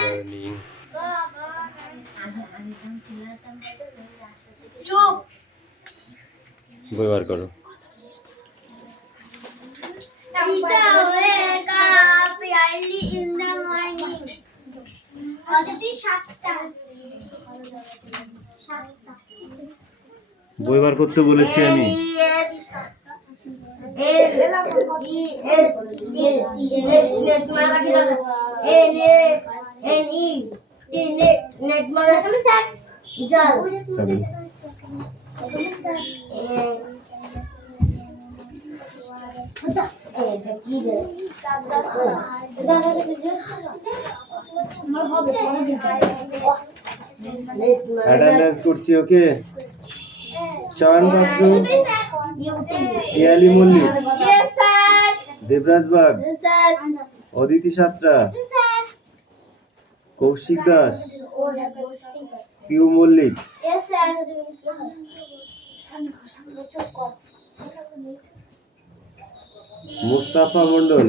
Morning. চুপ বই বার করো। বই বার করতে বলেছি আমি। অ্যাটেন্ডেন্স করছি। ওকে, চয়ন পাত্র, পিয়ালি মল্লিক, দেবরাজ বাগ, অদিতি সাত্রা, কৌশিক দাস, পিউ মল্লিক, মুস্তাফা মন্ডল,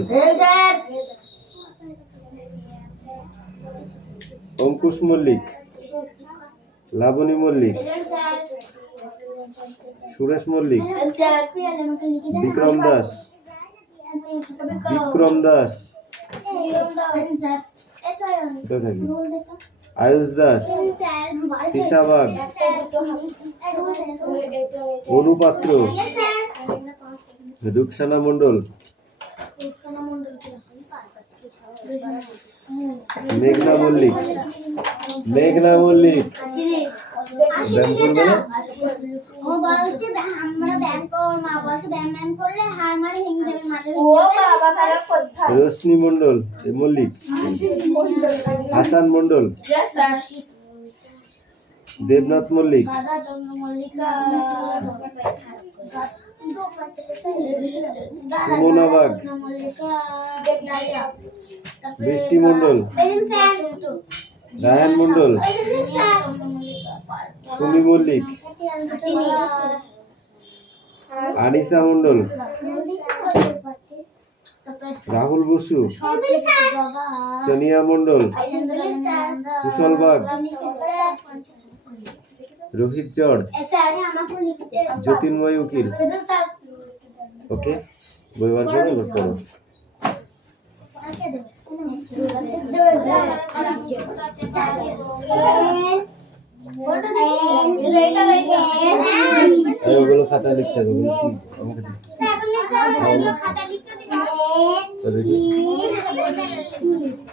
অঙ্কুশ মল্লিক, লাবণী মল্লিক, সুরেশ মল্লিক, বিক্রম দাস, আয়ুষ দাস, তৃষা বাগ, অনুপাত্র, রুকসানা মন্ডল, মেঘনা মল্লিক, রোশনি মন্ডল মল্লিক, হাসান মন্ডল, দেবনাথ মল্লিক, সুমনা বাগ, বৃষ্টি মন্ডল, রায়ান মন্ডল, সুমি মল্লিক, আনিসা মন্ডল, রাহুল বসু, সোনিয়া মন্ডল, কুশল বাগ, রোহিত জড়, জ্যোতির্ময় উকিল। ওকে, বই বার করে নোট করো। ওগুলো খাতা লিখতে হবে।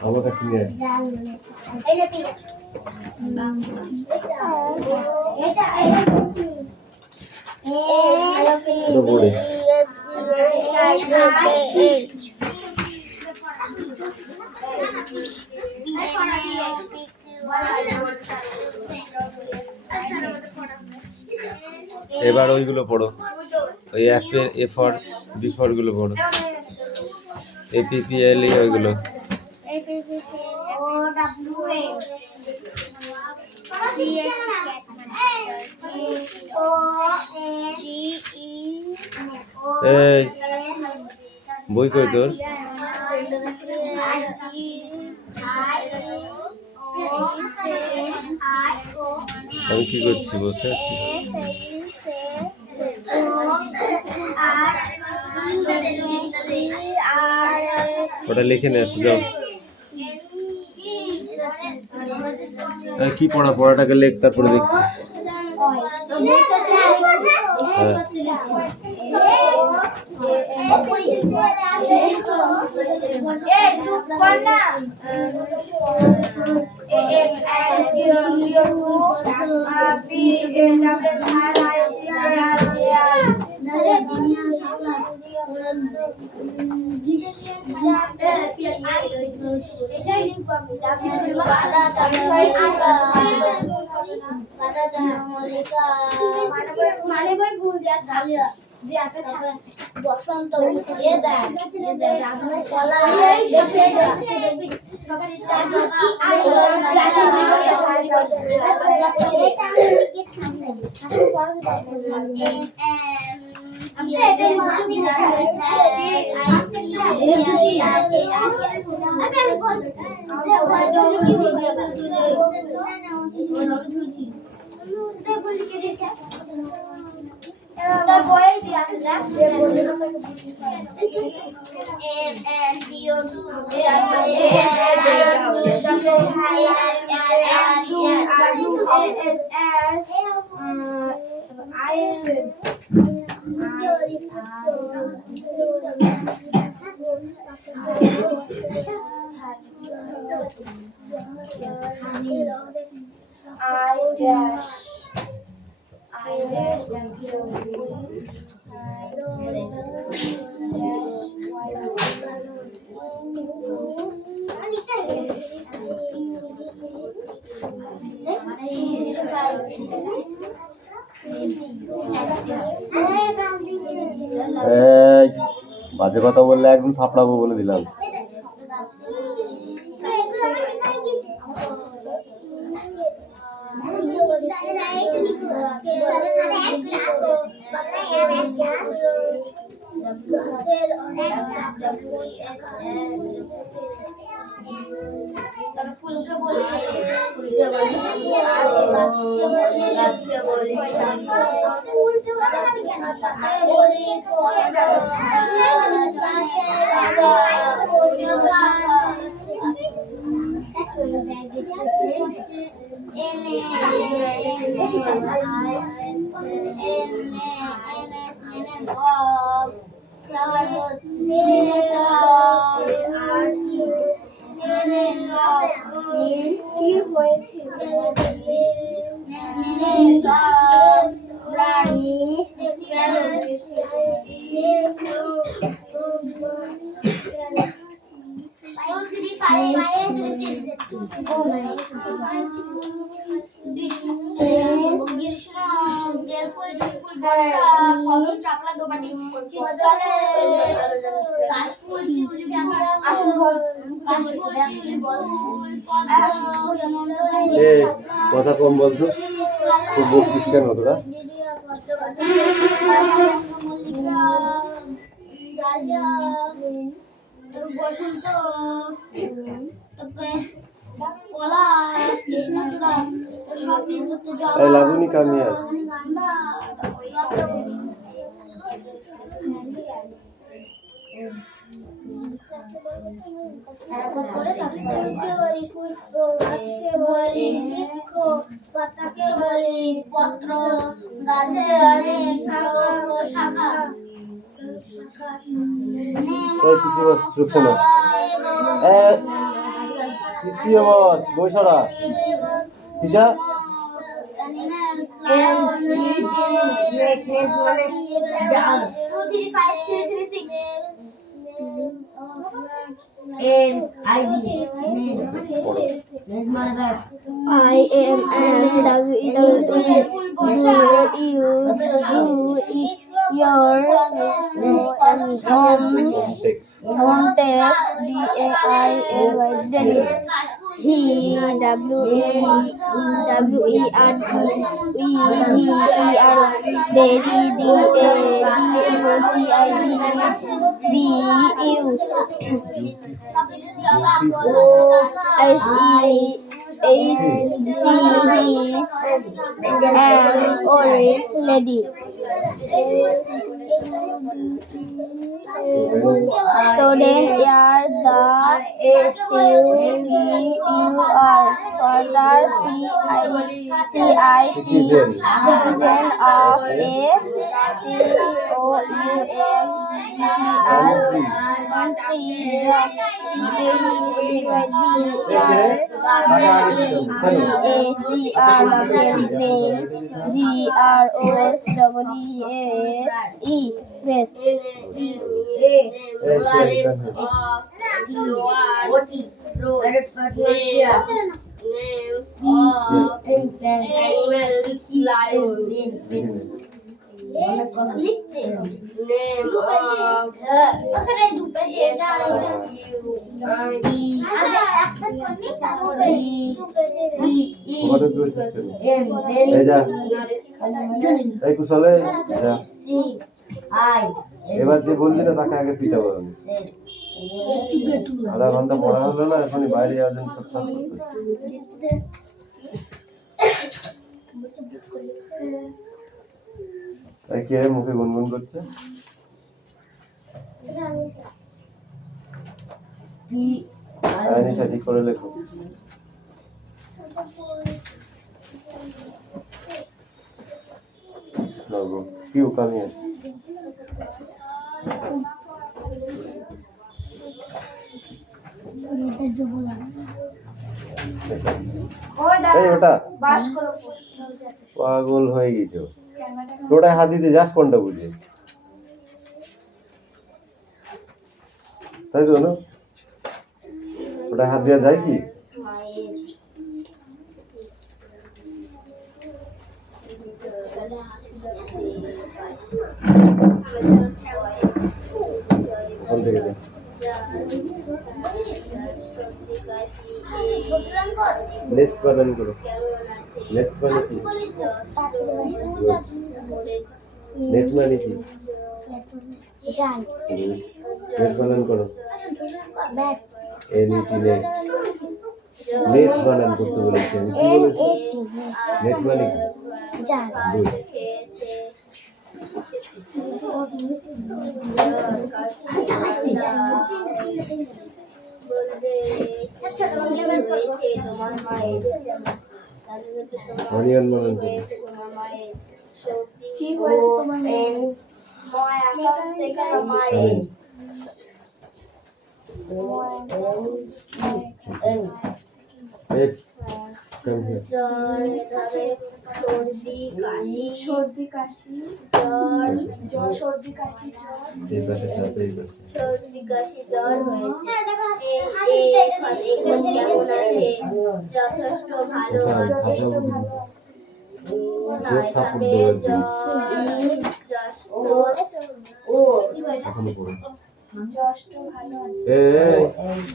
আমার কাছে নিয়ে বোর্ডে এবার ওইগুলো পড়ো, ওই এফ এর এ ফর বি ফর গুলো পড়ো, এপিপিএল ওইগুলো। এই বই কই তোর? আমি কি করছি? বসে আছি। ওটা লিখে নিয়ে আসো, যাও। কি পড়াটাকে লেখ, তারপরে দেখছি। বসন্ত বাজে কথা বললে একদম থাপড়াবো বলে দিলাম। ফুলকে বলি গাছকে বলি কথা কম বলতো, খুব বকছিস কেন তোরা? বসন্ত, পলাশ, কৃষ্ণচূড়া, সব লাগুনি কামিয়া পাতাকে বলি পত্র, গাছের অনেক শাখা, পিছিয়ে বস, বৈশারা পিছা He lady. Student are the citizen of a এবার যে বলবি না তাকে আগে পিটাবো আমি। আধা ঘন্টা পড়া হলো না, এখনই বাইরে যাওয়ার জন্য সব সাপ করছে। তাই কে মুখে গুনগুন করছে? আয়নিশা ঠিক করে লেখো। Logo. Piu, come here. এই ওটা পাগল হয়ে গেছো, ওটায় হাত দিতে যাস কোনটা বুঝে, তাই তো না? ওটা হাত দেওয়া যায় কি? ওখান থেকে দে। নেক্সট বানান করো। নেক্সট মানে কি? নেক্সট মানে কি? নেক্সট বানান করো। NET net. নেক্সট বানান করতে বলেছি আমি, কি বলেছি? নেক্সট মানে কি? দুই। অনিয়ন বানান করো। কি হয়েছে তোমার মায়ের? আকাশ থেকে মায়ের সর্দি কাশি, সর্দি কাশি জ্বর, জ্বর সর্দি কাশি জ্বর, সর্দি কাশি জ্বর হয়েছে। কেমন আছে? যথেষ্ট ভালো আছে।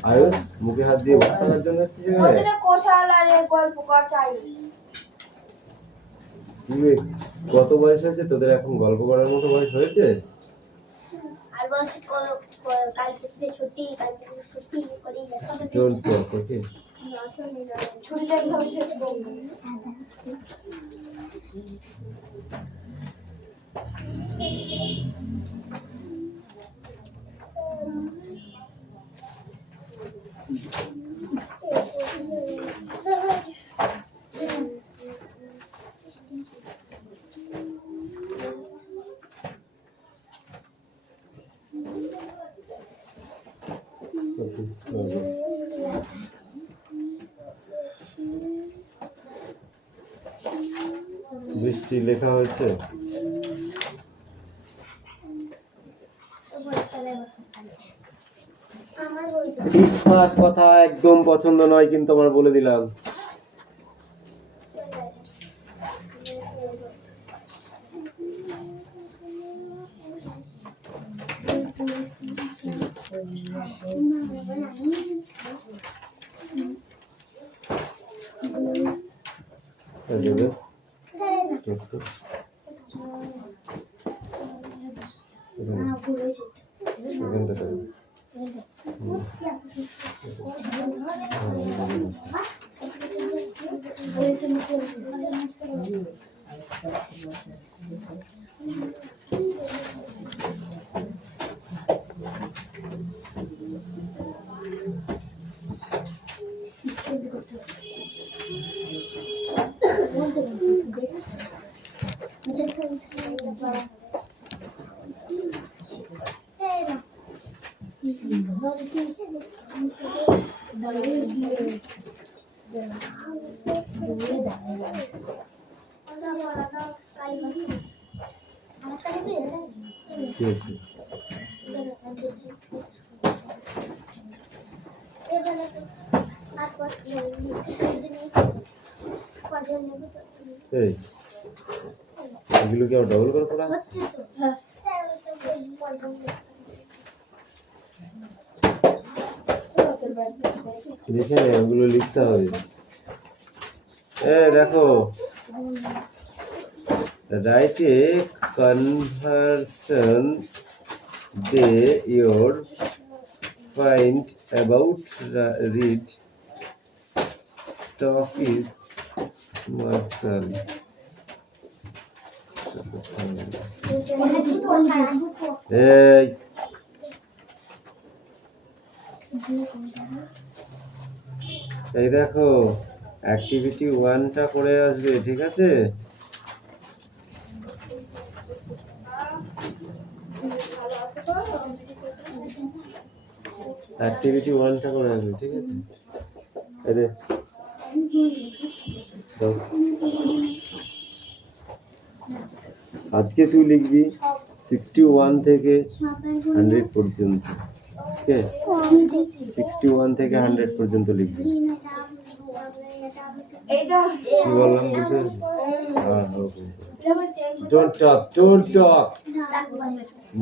আয়ুষ মুখে হাত দিয়ে বসানোর জন্য কত বয়স হয়েছে তোদের? এখন গল্প করার মতো বয়স হয়েছে? বৃষ্টি লেখা হয়েছে। ফিসফাস কথা একদম পছন্দ নয় কিন্তু আমার, বলে দিলাম। এই এগুলো কি ডবল করে পড়া হচ্ছে? হ্যাঁ, লিখে নে, ওগুলো লিখতে হবে। দেখো Write a conversation they your find about read topic Marshall. এই এই দেখো অ্যাক্টিভিটি 1টা করে আসবে, ঠিক আছে? অ্যাক্টিভিটি 1টা করে আসবে, ঠিক আছে? এই রে দাও। আজকে তুই লিখবি 61 থেকে 100 পর্যন্ত, ওকে? 61 থেকে 100 পর্যন্ত লিখবি। কি বললাম বুঝে? হ্যাঁ ওকে। Don't talk.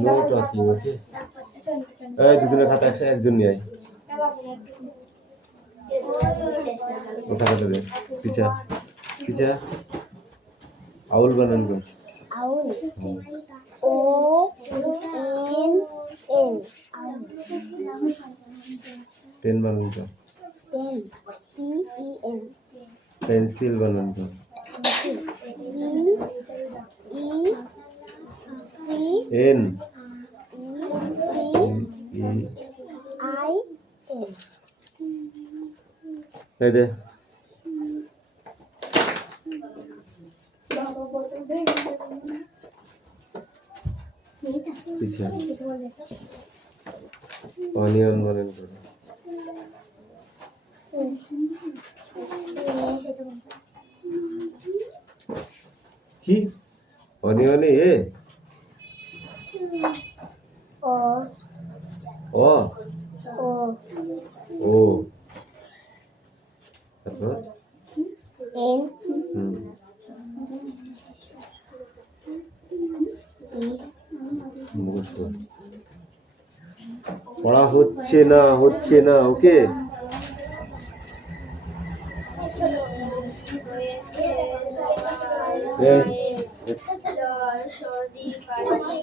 No talking, okay? এই দুজনের খাতা একজন নিয়ে আয়। ওটা খাতা দে। পিছা। আউল বানান কর। Owl. O N N। Pen বানান কর। Pen. P E N। Pencil বানান কর। E C N C E I N। এই দে। পিছা অনিয়ন বানান কর। কি অনিয়নে এ O ও O ও তারপর N মুখস্থ পড়া হচ্ছে না, ওকে? জ্বর সর্দি কাশি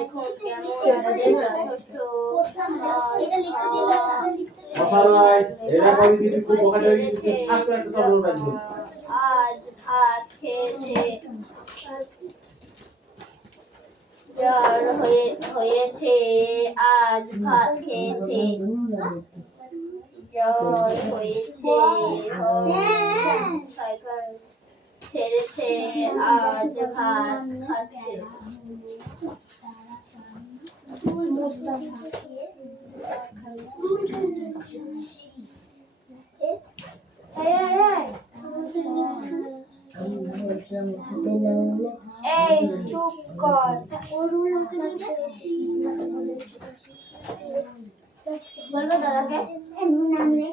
এখন কেমন আছে যথেষ্ট আজ ভাত খেয়েছে জ্বর হয়েছে আজ ভাত খেয়েছে জ্বর হয়েছে ছেড়েছে আজ ভাত খাচ্ছে এই চুপ কর বলবো দাদাকে নাম নেই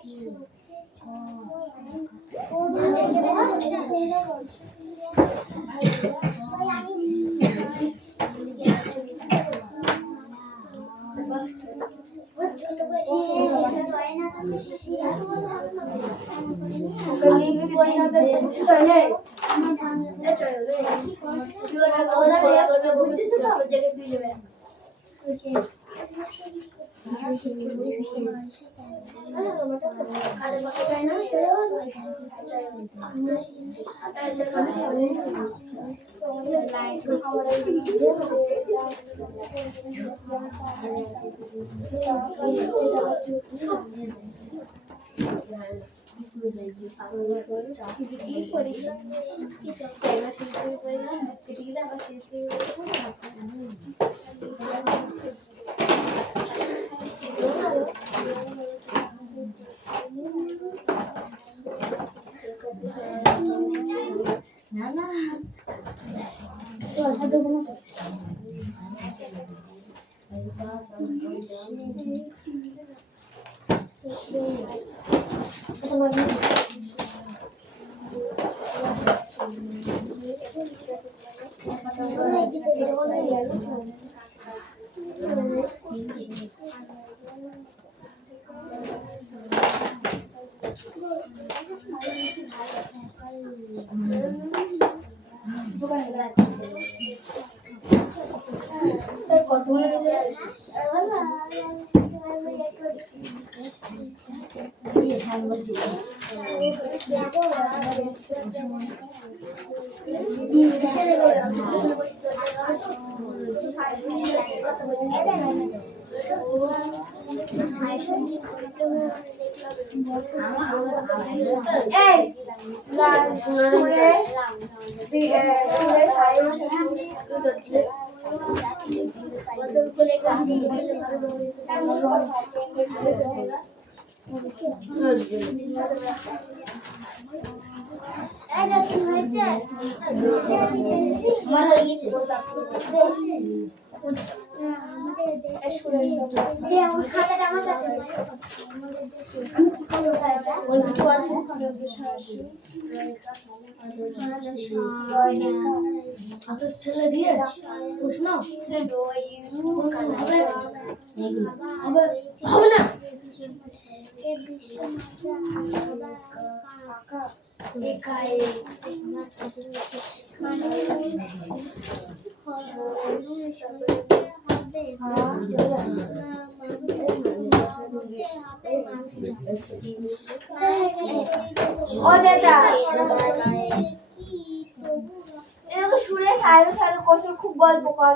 খুব গল্প কর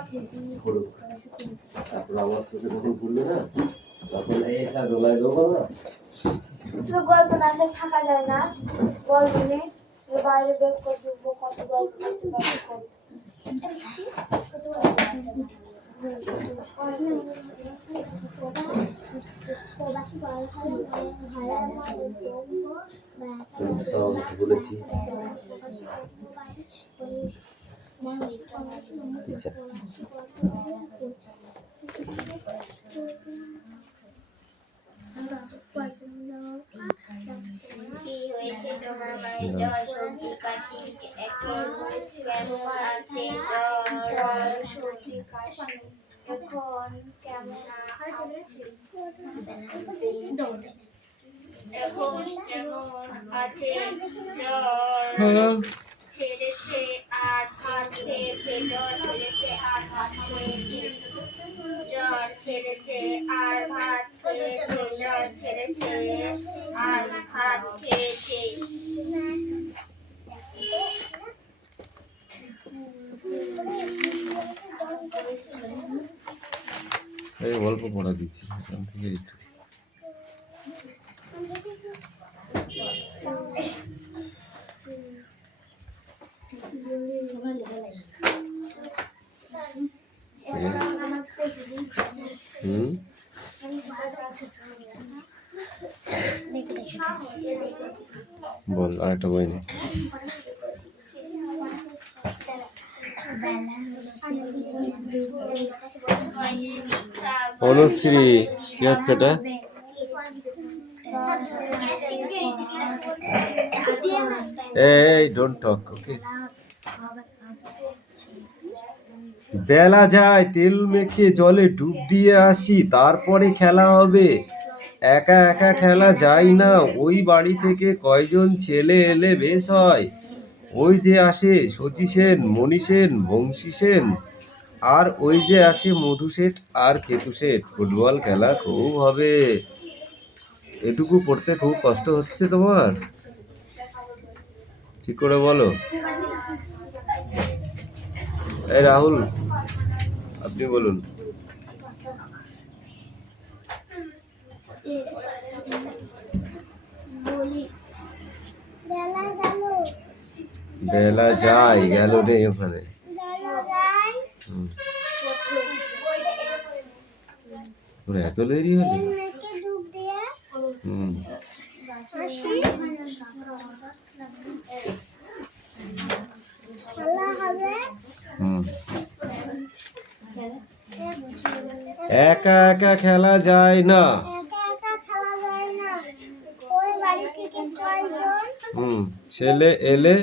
করুক। তারপর আমার চোখে যখন পড়লো না তখন এই স্যার রোলাই দেবো না তো গল্প না থাকা যায় না গল্প নেই বাইরে বের করে দেবো কত গল্প করতে পারবো বলেছি আচ্ছা কি হয়েছে তোমার মায়ের জ্বর সর্দি কাশি এখন কেমন আছে জ্বর সর্দি কাশি এখন কেমন এখন কেমন আছে জ্বর ছেড়েছে আর ভাত খেয়েছে জ্বর ছেড়েছে আর ভাত খেয়েছে জ্বর ছেড়েছে আর ভাত খেয়েছে জ্বর ছেড়েছে আর ভাত খেয়েছে এই অল্প পড়া দিচ্ছি এখান থেকে একটু বল আরেকটা বই নে অনুশ্রী কি হচ্ছে এটা এই ডোন্ট টক ওকে বেলা যায় তেল মেখে জলে ডুব দিয়ে আসি তারপরে খেলা হবে একা একা খেলা যায় না ওই বাড়ি থেকে কয়জন ছেলে এলে বেশ হয় ওই যে আসে শচী সেন মণি সেন বংশী সেন আর ওই যে আসে মধু শেঠ আর খেতু শেঠ ফুটবল খেলা খুব হবে এটুকু পড়তে খুব কষ্ট হচ্ছে তোমার ঠিক করে বলো এই রাহুল আপনি বলুন বেলা যায় গেল রে ওখানে এত দেরি হলো একা একা খেলা যায় না ছেলে এলে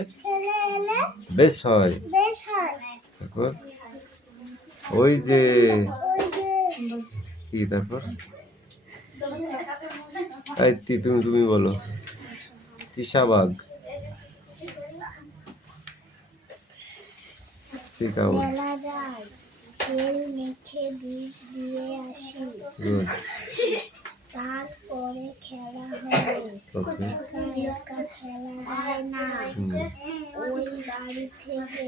বেশ হয় ওই যে কি তারপর তুমি বলো চিশাবাগ ঠিক আছে তেল মেখে দুধ দিয়ে আসি তারপরে খেলা হবে। ওকে। একা একা খেলা যায় না। ওই বাড়ি থেকে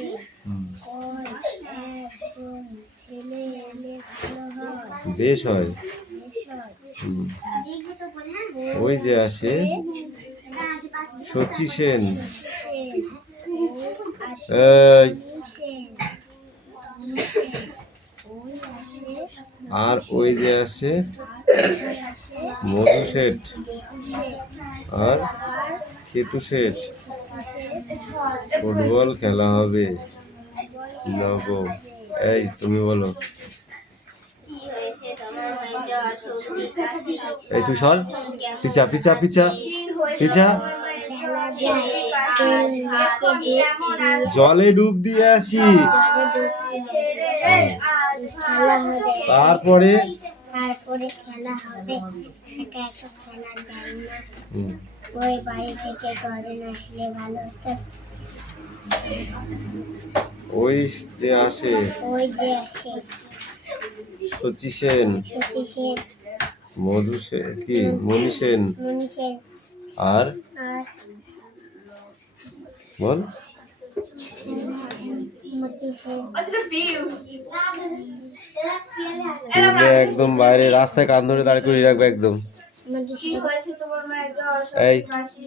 কয়েকজন ছেলে এলে ভালো হয়। বেশ হয়। বেশ হয়। ওই যে আসে শচী সেন। এই, আর ওই যে আসে মধু শেঠ আর কেতু শেঠ। ফুটবল খেলা হবে। নব, এই তুমি বলো। এই তুই সর, পিছা পিছা পিছা পিছা। জলে ডুব দিয়ে আসি। তারপরে খেলা হবে। একা একা খেলা যায় না। ওই বাড়ি থেকে কজন আসলে ভালো হতো। ওই যে আসে শচী সেন, মধু সেন, কি মণি সেন, আর বল তুলে একদম বাইরে রাস্তায় কান ধরে দাঁড়িয়ে করে রাখবে একদম। কি হয়েছে তোমার মায়ের জ্বর, এই সর্দি, কাশি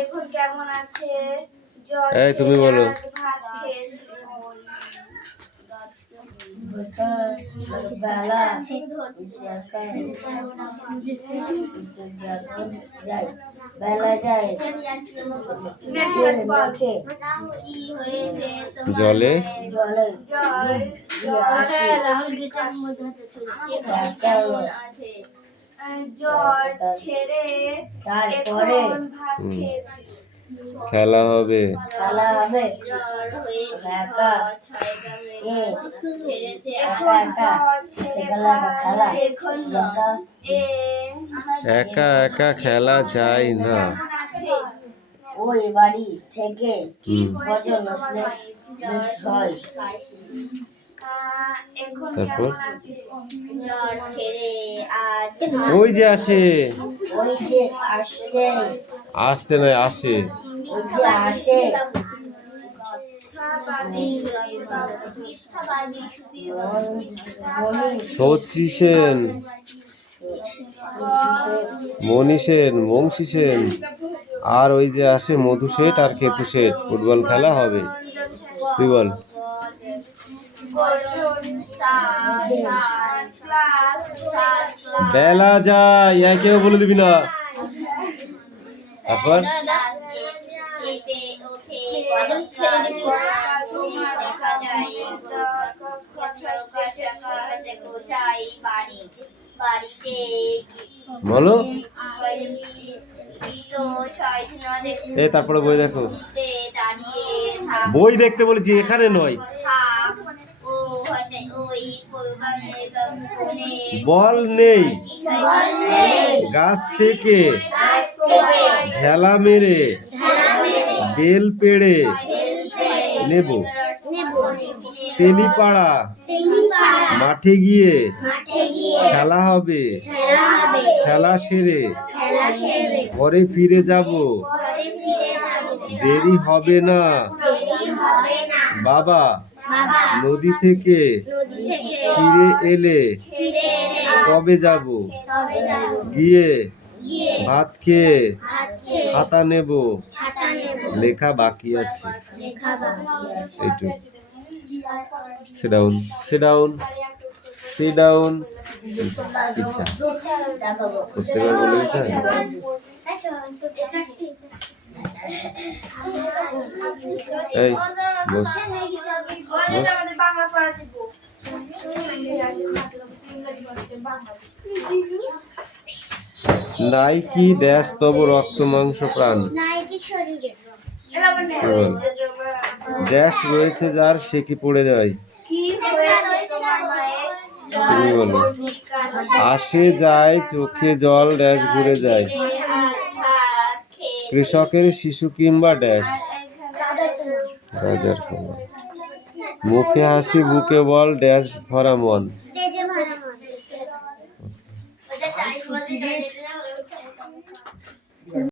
এখন কেমন আছে? জ্বর এই তুমি বলো। ভাত খেয়েছে। জলে জ্বর ছেড়ে তারপরে ভাত খেয়েছে। খেলা হবে। একা একা খেলা যায় না। ওই বাড়ি থেকে কজন আসলে বেশ হয়। তারপর ছেড়ে ওই যে আসে, ওই যে আসে, আসছে না আসে। ওই যে আসে শচী সেন, মণি সেন, বংশী সেন, আর ওই যে আসে মধু শেঠ আর কেতু শেঠ। ফুটবল খেলা হবে। তুই বল। বেলা যায়, কেউ বলে দিবি না। তারপর বলো। তারপরে বই দেখো। বই দেখতে বলেছি, এখানে নয়। বল নেই, গাছ থেকে ঝেলা মেরে বেল পেড়ে নেব। তেলিপাড়া মাঠে গিয়ে খেলা হবে। খেলা সেরে ঘরে ফিরে যাব। দেরি হবে না। বাবা নদী থেকে ফিরে এলে তবে যাব। গিয়ে ভাত খেয়ে খাতা নেব। লেখা বাকি আছে। এইটুকু। Sit down, sit down, sit down. ইচ্ছা প্রত্যেকবার বলে দিতে হয়। এই বস বস। নাইকি ড্যাশ তব রক্ত মাংস প্রাণ। ড্যাশ রয়েছে যার সে কি পড়ে যায়। তুমি বলো। আসে যায় চোখে জল ড্যাশ ঘুরে যায়। কৃষকের শিশু কিংবা ড্যাশ রাজার খবর। মুখে হাসি বুকে বল ড্যাশ ভরা মন। টাইম বলতে